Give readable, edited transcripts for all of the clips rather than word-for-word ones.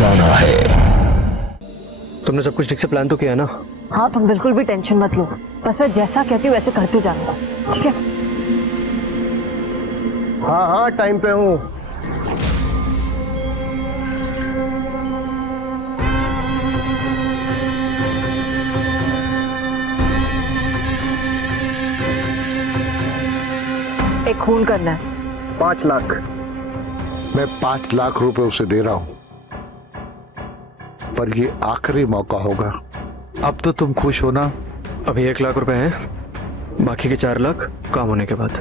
जाना है। तुमने सब कुछ ठीक से प्लान तो किया ना? हाँ, तुम बिल्कुल भी टेंशन मत लो, बस मैं जैसा कहती हूँ वैसे करते जाना, ठीक है? हाँ हाँ, टाइम पे हूँ। एक खून करना है। 5 लाख। मैं 5 लाख रुपए उसे दे रहा हूं, पर ये आखिरी मौका होगा। अब तो तुम खुश हो ना? अभी 1 लाख रुपए हैं, बाकी के 4 लाख काम होने के बाद।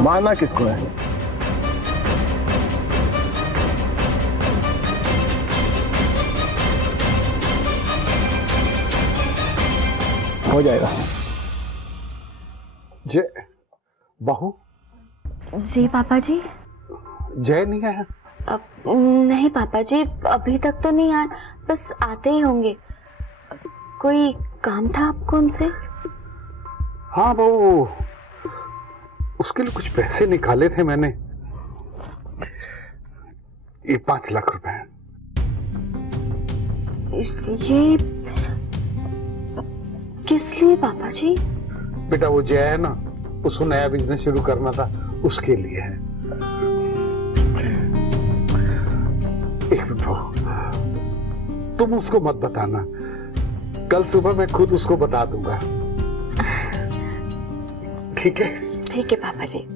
मारना किसको है? हो जाएगा। जय बहू, जी पापा जी। जय नहीं आया? अब नहीं पापा जी, अभी तक तो नहीं आए, बस आते ही होंगे। कोई काम था आपको उनसे? हाँ बहू, उसके लिए कुछ पैसे निकाले थे मैंने। ये 5 लाख रुपए हैं। ये किस लिए पापा जी? बेटा वो जय है ना, उसको नया बिजनेस शुरू करना था, उसके लिए है। एक मिनट बहू, तुम उसको मत बताना, कल सुबह मैं खुद उसको बता दूंगा, ठीक है? ठीक है पापा जी।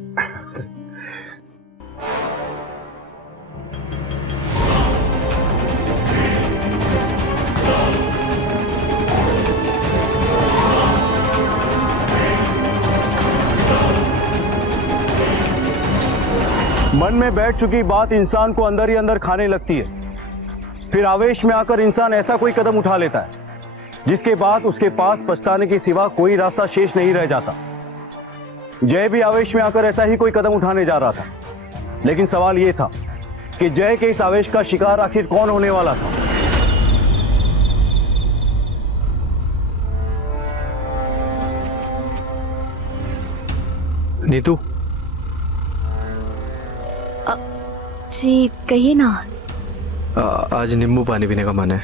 मन में बैठ चुकी बात इंसान को अंदर ही अंदर खाने लगती है, फिर आवेश में आकर इंसान ऐसा कोई कदम उठा लेता है जिसके बाद उसके पास पछताने के सिवा कोई रास्ता शेष नहीं रह जाता। जय भी आवेश में आकर ऐसा ही कोई कदम उठाने जा रहा था, लेकिन सवाल यह था कि जय के इस आवेश का शिकार आखिर कौन होने वाला था। नीतू, जी कहिए ना। आज नींबू पानी पीने का मन है।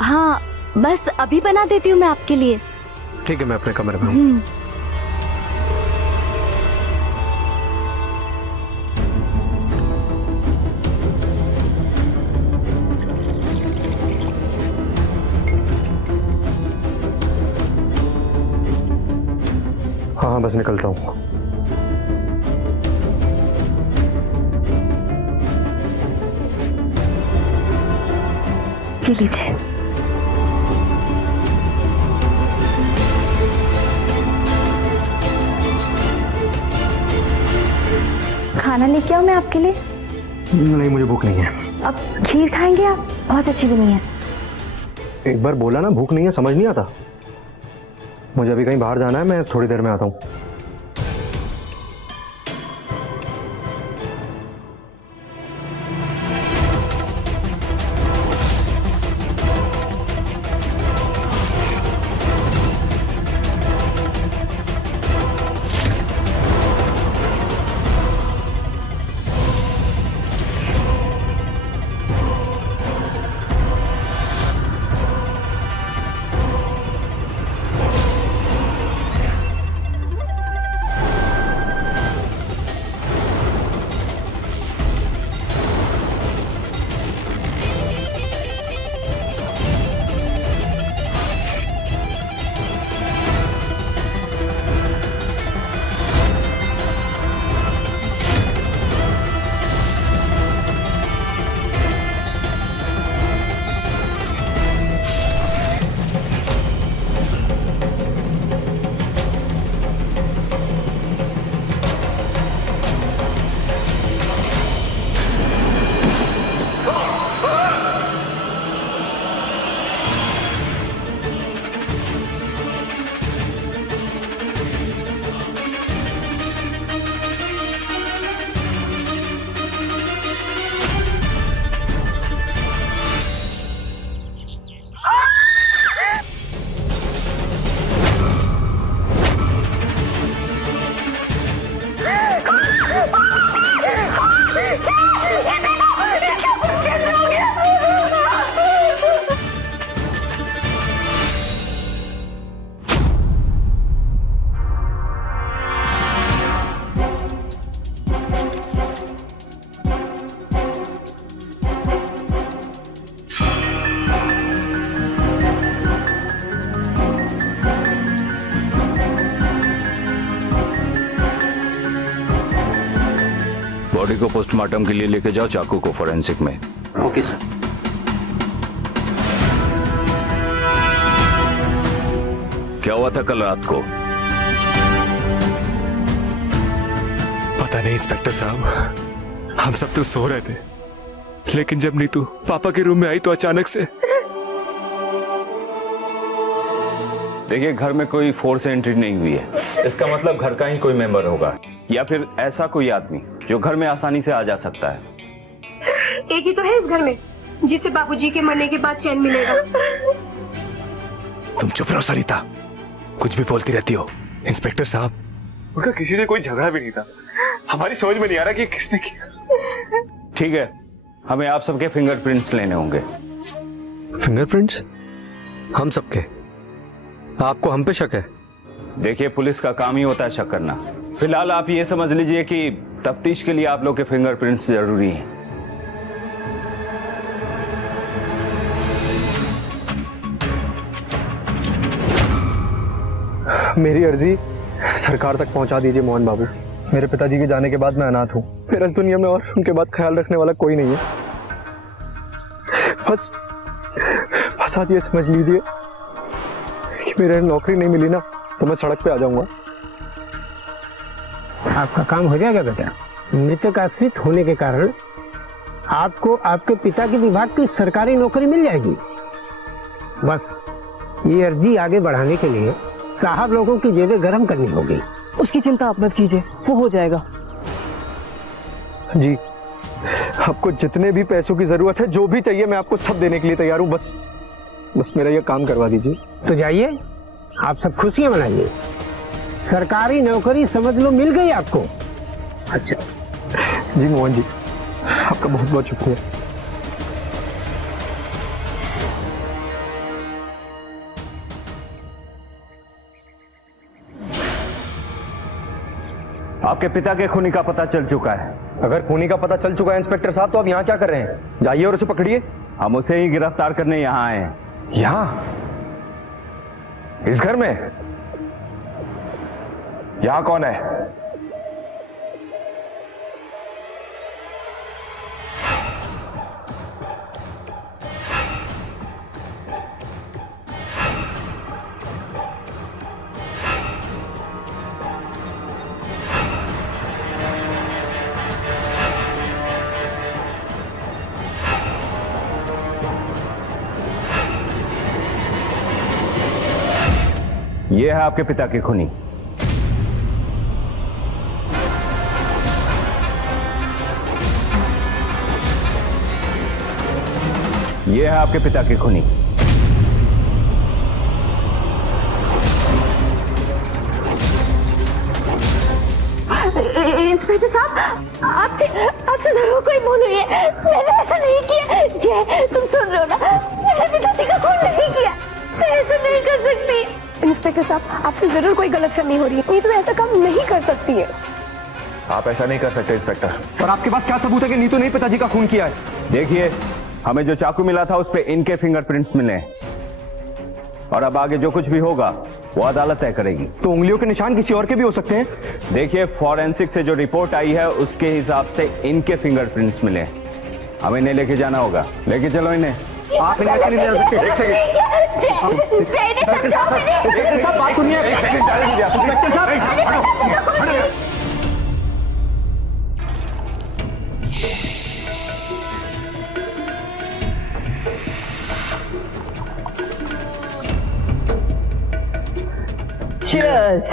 हाँ, बस अभी बना देती हूँ मैं आपके लिए। ठीक है, मैं अपने कमरे में हूँ। हाँ, बस निकलता हूँ। लीजिए। खाना लेके आओ मैं आपके लिए? नहीं, मुझे भूख नहीं है। अब खीर खाएंगे आप? बहुत अच्छी बनी है। एक बार बोला ना भूख नहीं है, समझ नहीं आता। मुझे अभी कहीं बाहर जाना है, मैं थोड़ी देर में आता हूँ। बॉडी को पोस्टमार्टम के लिए लेके जाओ, चाकू को फॉरेंसिक में। Okay sir. क्या हुआ था कल रात को? पता नहीं इंस्पेक्टर साहब, हम सब तो सो रहे थे, लेकिन जब नीतू पापा के रूम में आई तो अचानक से। देखिए, घर में कोई फोर्स एंट्री नहीं हुई है। इसका मतलब घर का ही कोई मेंबर होगा, या फिर ऐसा कोई आदमी जो घर में आसानी से आ जा सकता है। एक ही तो है इस घर में जिसे बाबूजी के मरने के बाद चैन मिलेगा। तुम चुप रहो सरिता, कुछ भी बोलती रहती हो। इंस्पेक्टर साहब, उनका किसी से कोई झगड़ा भी नहीं था। हमारी समझ में नहीं आ रहा कि किसने किया। ठीक है, हमें आप सबके फिंगरप्रिंट्स लेने होंगे। फिंगरप्रिंट्स? हम सबके? आपको हम पे शक है? देखिए, पुलिस का काम ही होता है शक करना। फिलहाल आप ये समझ लीजिए कि तफ्तीश के लिए आप लोग के फिंगरप्रिंट्स जरूरी हैं। मेरी अर्जी सरकार तक पहुंचा दीजिए मोहन बाबू। मेरे पिताजी के जाने के बाद मैं अनाथ हूँ। फिर इस दुनिया में और उनके बाद ख्याल रखने वाला कोई नहीं है। बस आप ये समझ लीजिए कि मेरे नौकरी नहीं मिली ना तो मैं सड़क पे आ जाऊंगा। आपका काम हो जाएगा बेटा। मृतक आश्रित होने के कारण आपको आपके पिता के विभाग की सरकारी नौकरी मिल जाएगी। बस ये अर्जी आगे बढ़ाने के लिए साहब लोगों की जेबें गर्म करनी होगी। उसकी चिंता आप मत कीजिए, वो हो जाएगा। जी, आपको जितने भी पैसों की जरूरत है, जो भी चाहिए, मैं आपको सब देने के लिए तैयार हूँ। बस मेरा ये काम करवा दीजिए। तो जाइए, आप सब खुशियां मनाइए। सरकारी नौकरी समझ लो मिल गई आपको। अच्छा जी मोहन जी, आपका बहुत बहुत शुक्रिया। आपके पिता के खूनी का पता चल चुका है। अगर खूनी का पता चल चुका है इंस्पेक्टर साहब, तो आप यहाँ क्या कर रहे हैं? जाइए और उसे पकड़िए। हम उसे ही गिरफ्तार करने यहाँ आए हैं। यहाँ? इस घर में? यहाँ कौन है? ये है आपके पिता के खूनी। ये है आपके पिता के खूनी। इंस्पेक्टर साहब, आपसे जरूर कोई भूल हुई है। मैंने ऐसा नहीं किया। जय, तुम सुन रहे हो ना? मैंने पिताजी का खून नहीं किया। मैं ऐसा नहीं कर सकती। इंस्पेक्टर साहब, आपसे जरूर कोई गलतफहमी हो रही है। नीतू ऐसा काम नहीं कर सकती है। आप ऐसा नहीं कर सकते इंस्पेक्टर। और आपके पास क्या सबूत है कि नीतू ने पिताजी का खून किया है? देखिए, हमें जो चाकू मिला था उस पे इनके फिंगरप्रिंट्स मिले, और अब आगे जो कुछ भी होगा वो अदालत तय करेगी। तो उंगलियों के निशान किसी और के भी हो सकते हैं। देखिए, फॉरेंसिक से जो रिपोर्ट आई है उसके हिसाब से इनके फिंगरप्रिंट्स मिले। हमें इन्हें लेके जाना होगा। लेके चलो इन्हें। आप इन्हें ऐसे नहीं ले सकते। एक सेकंड, बात सुनिए। इंस्पेक्टर साहब, Cheers.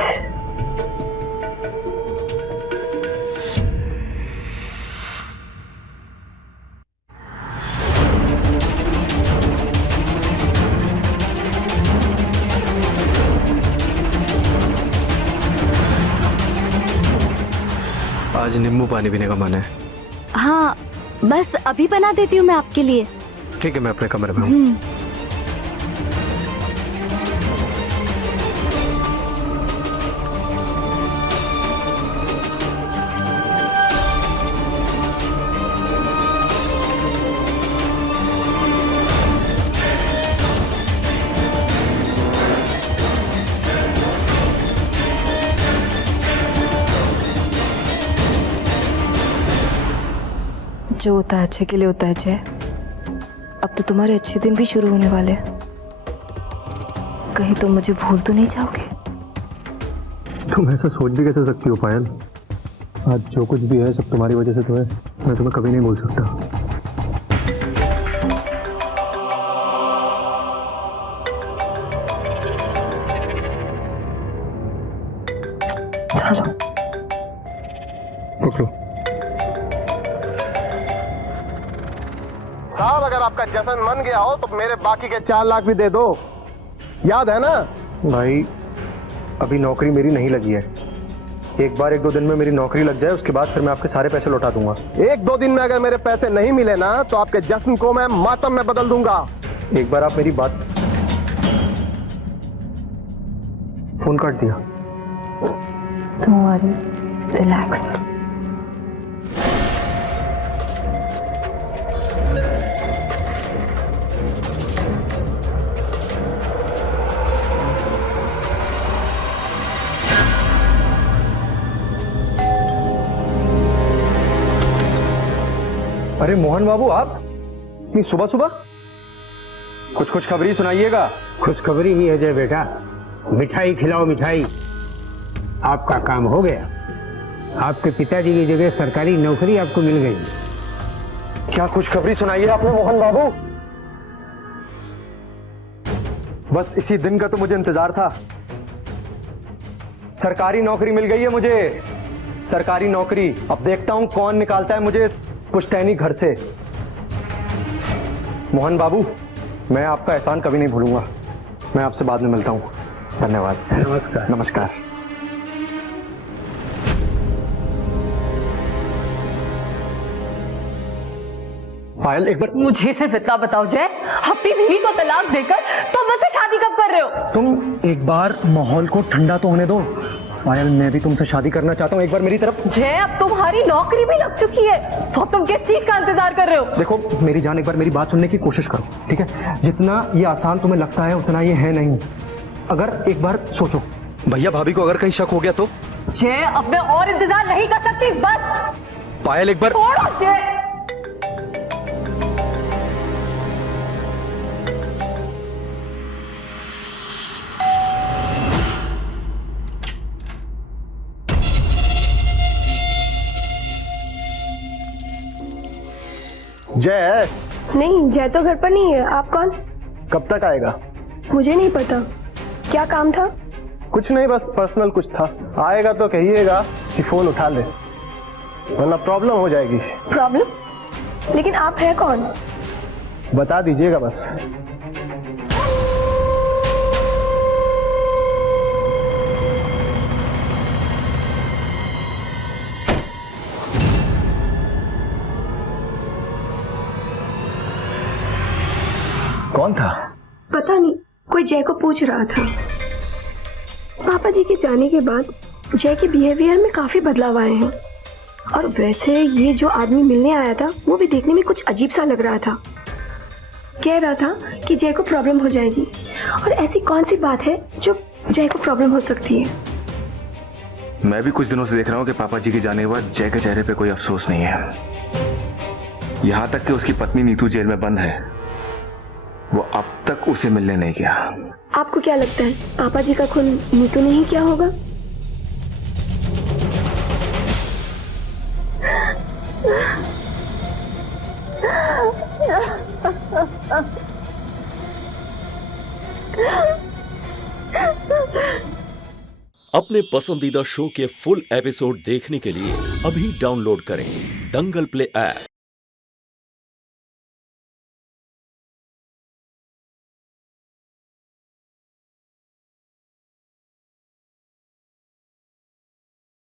आज नींबू पानी पीने का मन है। हाँ, बस अभी बना देती हूँ मैं आपके लिए। ठीक है, मैं अपने कमरे में हूँ। जो होता है अच्छे के लिए होता है जय। अब तो तुम्हारे अच्छे दिन भी शुरू होने वाले हैं। कहीं तुम मुझे भूल तो नहीं जाओगे? तुम ऐसा सोच भी कैसे सकती हो पायल? आज जो कुछ भी है सब तुम्हारी वजह से तो है। मैं तुम्हें कभी नहीं भूल सकता। चलो पकड़ो। साहब अगर आपका जश्न मन गया हो तो मेरे बाकी के 4 लाख भी दे दो, याद है ना? भाई अभी नौकरी मेरी नहीं लगी है। एक बार 1-2 दिन में मेरी नौकरी लग जाए उसके बाद फिर मैं आपके सारे पैसे लौटा दूंगा। 1-2 दिन में अगर मेरे पैसे नहीं मिले ना तो आपके जश्न को मैं मातम में बदल दूंगा। एक बार आप मेरी बात। फोन काट दिया। तुम्हारी रिलैक्स। अरे मोहन बाबू, आप इतनी सुबह सुबह? कुछ खुशखबरी सुनाइएगा। खुशखबरी ही है जय बेटा। मिठाई खिलाओ मिठाई। आपका काम हो गया। आपके पिताजी की जगह सरकारी नौकरी आपको मिल गई। क्या खुशखबरी सुनाई है आपने मोहन बाबू? बस इसी दिन का तो मुझे इंतजार था। सरकारी नौकरी मिल गई है मुझे। सरकारी नौकरी। अब देखता हूं कौन निकालता है मुझे पुश्तैनी घर से। मोहन बाबू, मैं आपका एहसान कभी नहीं भूलूंगा। मैं आपसे बाद में मिलता हूं। धन्यवाद। नमस्कार। नमस्कार। पायल एक बार मुझे सिर्फ इतना बताओ जय, अपनी बीवी को तलाक देकर तुम मुझसे शादी कब कर रहे हो? तुम एक बार माहौल को ठंडा तो होने दो। पायल, मैं भी तुमसे शादी करना चाहता हूँ। एक बार मेरी तरफ। जय अब तुम्हारी नौकरी भी लग चुकी है तो तुम किस चीज का इंतजार कर रहे हो? देखो मेरी जान, एक बार मेरी बात सुनने की कोशिश करो, ठीक है? जितना ये आसान तुम्हें लगता है उतना ये है नहीं। अगर एक बार सोचो। भैया भाभी को अगर कहीं शक हो गया तो? जय अब मैं और इंतजार नहीं कर सकती, बस। पायल एक बार। छोड़ो जय। जय है? नहीं, जय तो घर पर नहीं है। आप कौन? कब तक आएगा? मुझे नहीं पता। क्या काम था? कुछ नहीं, बस पर्सनल कुछ था। आएगा तो कहिएगा कि फोन उठा ले, वरना प्रॉब्लम हो जाएगी। प्रॉब्लम? लेकिन आप है कौन? बता दीजिएगा बस। कौन था? पता नहीं, कोई जय को पूछ रहा था। पापा जी के जाने के बाद जय के बिहेवियर में काफी बदलाव आए हैं। और वैसे ये जो आदमी मिलने आया था वो भी देखने में कुछ अजीब सा लग रहा था। कह रहा था कि जय को प्रॉब्लम हो जाएगी। और ऐसी कौन सी बात है जो जय को प्रॉब्लम हो सकती है? मैं भी कुछ दिनों से देख रहा हूँ कि पापा जी के जाने के बाद जय के चेहरे पे कोई अफसोस नहीं है। यहाँ तक कि उसकी पत्नी नीतू जेल में बंद है, वो अब तक उसे मिलने नहीं गया। आपको क्या लगता है पापा जी का खून नीतू ने ही किया होगा? अपने पसंदीदा शो के फुल एपिसोड देखने के लिए अभी डाउनलोड करें दंगल प्ले ऐप।